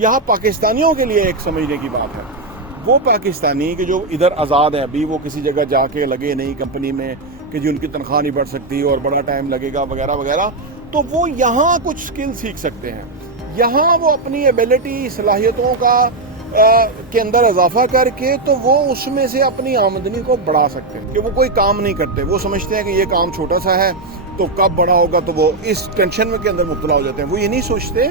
यहाँ पाकिस्तानियों के लिए एक समझने की बात है। वो पाकिस्तानी कि जो इधर आज़ाद हैं, अभी वो किसी जगह जाके लगे नहीं कंपनी में कि जी उनकी तनख्वाह नहीं बढ़ सकती और बड़ा टाइम लगेगा वगैरह वगैरह, तो वो यहाँ कुछ स्किल सीख सकते हैं। यहाँ वो अपनी एबिलिटी, सलाहियतों का के अंदर इजाफा करके तो वो उसमें से अपनी आमदनी को बढ़ा सकते हैं। कि वो कोई काम नहीं करते, वो समझते हैं कि ये काम छोटा सा है तो कब बड़ा होगा, तो वो इस टेंशन में के अंदर मुब्तला हो जाते हैं। वो ये नहीं सोचते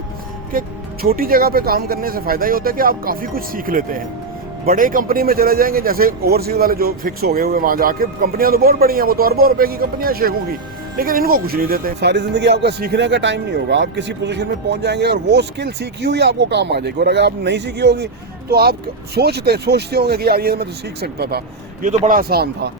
कि छोटी जगह पे काम करने से फ़ायदा ये होता है कि आप काफ़ी कुछ सीख लेते हैं। बड़े कंपनी में चले जाएंगे, जैसे ओवरसीज वाले जो फिक्स हो गए हुए, वहाँ जाके कंपनियां तो बहुत बड़ी हैं, वो तो अरबों रुपए की कंपनियां शेखों की, लेकिन इनको कुछ नहीं देते। सारी जिंदगी आपका सीखने का टाइम नहीं होगा, आप किसी पोजीशन में पहुंच जाएंगे और वो स्किल सीखी हुई आपको काम आ जाएगी। और अगर आप नहीं सीखी होगी तो आप सोचते होंगे कि यार ये मैं तो सीख सकता था, ये तो बड़ा आसान था।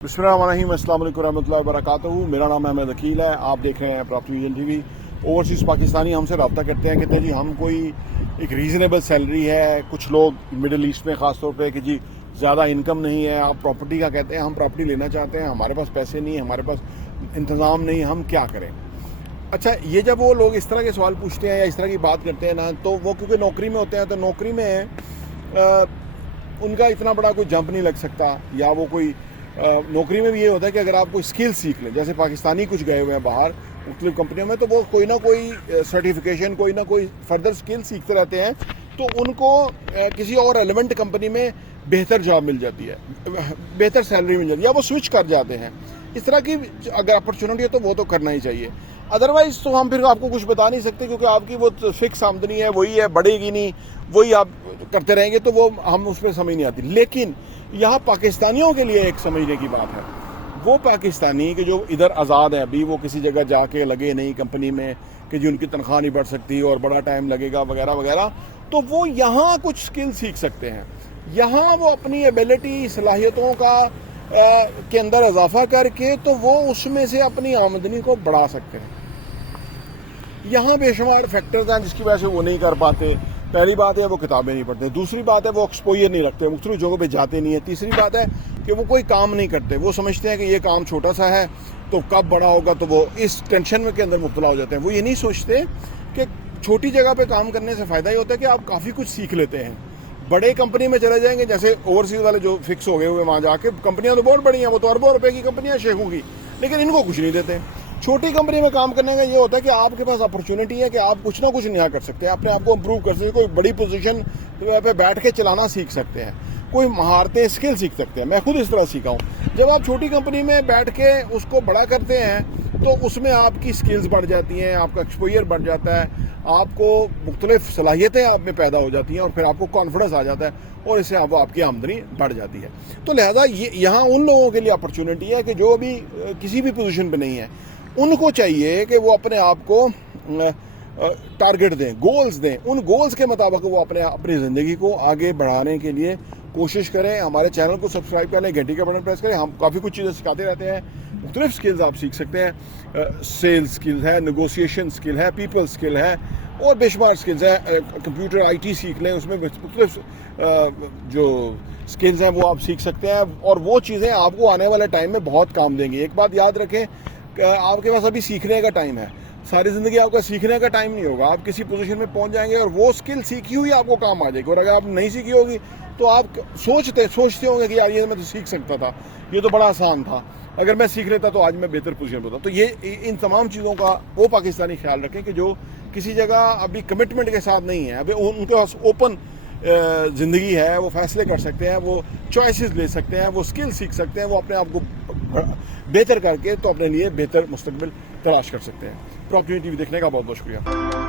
बिस्मिल्लाहिर्रहमानिर्रहीम, अस्सलाम वालेकुम रहमतुल्लाहि व बरकातहू। मेरा नाम अहमद अकील है, आप देख रहे हैं property vision TV. Overseas Pakistani हमसे रब्ता करते हैं, कहते हैं जी हम कोई एक रीज़नेबल सैलरी है, कुछ लोग मिडिल ईस्ट में ख़ास तौर पे कि जी ज़्यादा इनकम नहीं है, आप प्रॉपर्टी का कहते हैं, हम प्रॉपर्टी लेना चाहते हैं, हमारे पास पैसे नहीं है, हमारे पास इंतज़ाम नहीं, हम क्या करें। अच्छा, ये जब वो लोग इस तरह के सवाल पूछते हैं या इस तरह की बात करते हैं ना, तो वो क्योंकि नौकरी में होते हैं, तो नौकरी में उनका इतना बड़ा कोई जंप नहीं लग सकता, या वो कोई नौकरी में भी ये होता है कि अगर आप कोई स्किल सीख लें, जैसे पाकिस्तानी कुछ गए हुए हैं बाहर मुख्तलिफ कंपनियों में, तो वो कोई ना कोई सर्टिफिकेशन, कोई ना कोई फर्दर स्किल सीखते रहते हैं, तो उनको किसी और रेलेवेंट कंपनी में बेहतर जॉब मिल जाती है, बेहतर सैलरी मिल जाती है, या वो स्विच कर जाते हैं। इस तरह की अगर अपॉर्चुनिटी है तो वो तो करना ही चाहिए। अदरवाइज तो हम फिर आपको कुछ बता नहीं सकते, क्योंकि आपकी वो फिक्स आमदनी है, वही है, बढ़ेगी नहीं, वही आप करते रहेंगे, तो वो हम उस पर समझ नहीं आती। लेकिन यहाँ पाकिस्तानियों के लिए एक समझने की बात है। वो पाकिस्तानी कि जो इधर आज़ाद हैं, अभी वो किसी जगह जाके लगे नहीं कंपनी में कि जी उनकी तनख्वाह नहीं बढ़ सकती और बड़ा टाइम लगेगा वगैरह वगैरह, तो वो यहाँ कुछ स्किल सीख सकते हैं। यहाँ वो अपनी एबिलिटी, सलाहियतों का के अंदर इजाफा करके तो वो उसमें से अपनी आमदनी को बढ़ा सकते हैं। यहाँ बेशुमार फैक्टर्स हैं जिसकी वजह से वो नहीं कर पाते। पहली बात है वो किताबें नहीं पढ़ते, दूसरी बात है वो एक्सपोजर नहीं रखते, मुख्तलिफ जगहों पे जाते नहीं है, तीसरी बात है कि वो कोई काम नहीं करते, वो समझते हैं कि ये काम छोटा सा है तो कब बड़ा होगा, तो वो इस टेंशन में के अंदर मुब्तला हो जाते हैं। वो ये नहीं सोचते कि छोटी जगह पे काम करने से फ़ायदा ये होता है कि आप काफ़ी कुछ सीख लेते हैं। बड़े कंपनी में चले जाएंगे, जैसे ओवरसीज वाले जो फिक्स हो गए हुए, वहाँ जाके कंपनियां तो बहुत बड़ी हैं, वो तो अरबों रुपए की कंपनियां शेखों की, लेकिन इनको कुछ नहीं देते। छोटी कंपनी में काम करने का ये होता है कि आपके पास अपॉर्चुनिटी है कि आप कुछ ना कुछ नया कर सकते हैं, अपने आप को इम्प्रूव कर सकते हैं, कोई बड़ी पोजीशन पे बैठ के चलाना सीख सकते हैं, कोई महारतें, स्किल सीख सकते हैं। मैं खुद इस तरह सीखा हूँ। जब आप छोटी कंपनी में बैठ के उसको बड़ा करते हैं तो उसमें आपकी स्किल्स बढ़ जाती हैं, आपका एक्सपोजर बढ़ जाता है, आपको मुख्तलिफ सलाहियतें आप में पैदा हो जाती हैं, और फिर आपको कॉन्फिडेंस आ जाता है, और इससे आपकी आमदनी बढ़ जाती है। तो लिहाजा ये यहाँ उन लोगों के लिए अपॉर्चुनिटी है कि जो अभी किसी भी पोजीशन पे नहीं है, उनको चाहिए कि वो अपने आप को टारगेट दें, गोल्स दें, उन गोल्स के मुताबिक वो अपनी ज़िंदगी को आगे बढ़ाने के लिए कोशिश करें। हमारे चैनल को सब्सक्राइब कर लें, घंटी का बटन प्रेस करें, हम काफ़ी कुछ चीज़ें सिखाते रहते हैं। मुख्तलिफ स्किल्स आप सीख सकते हैं, सेल्स स्किल है, नेगोशिएशन स्किल है, पीपल स्किल है, और बेशुमार स्किल्स हैं। कंप्यूटर IT सीख लें, उसमें मुख्तलिफ जो स्किल्स हैं वो आप सीख सकते हैं, और वो चीज़ें आपको आने वाले टाइम में बहुत काम देंगी। एक बात याद रखें, आपके पास अभी सीखने का टाइम है, सारी ज़िंदगी आपका सीखने का टाइम नहीं होगा। आप किसी पोजीशन में पहुंच जाएंगे और वो स्किल सीखी हुई आपको काम आ जाएगी, और अगर आप नहीं सीखी होगी तो आप सोचते होंगे कि यार ये मैं तो सीख सकता था, ये तो बड़ा आसान था, अगर मैं सीख लेता तो आज मैं बेहतर पोजीशन पर होता। तो ये इन तमाम चीज़ों का वो पाकिस्तानी ख्याल रखें कि जो किसी जगह अभी कमिटमेंट के साथ नहीं है, अभी उनके पास ओपन ज़िंदगी है, वो फैसले कर सकते हैं, वो चॉइसेस ले सकते हैं, वो स्किल सीख सकते हैं, वो अपने आप को बेहतर करके तो अपने लिए बेहतर मुस्तकबिल तलाश कर सकते हैं। प्रॉपर्टी टीवी देखने का बहुत बहुत शुक्रिया।